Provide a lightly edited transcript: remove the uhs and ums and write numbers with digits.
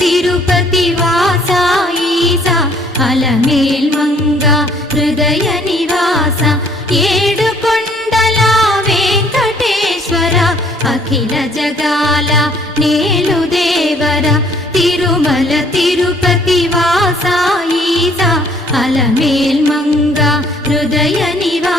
తిరుపతి వాస ఈస అలమేల్ మంగ హృదయ నివాస ఏడు కొండల వెంకటేశ్వర అఖిల జగాల నేలు దేవర తిరుమల తిరుపతి వాస ఈస అలమేల్ మంగ హృదయ నివాస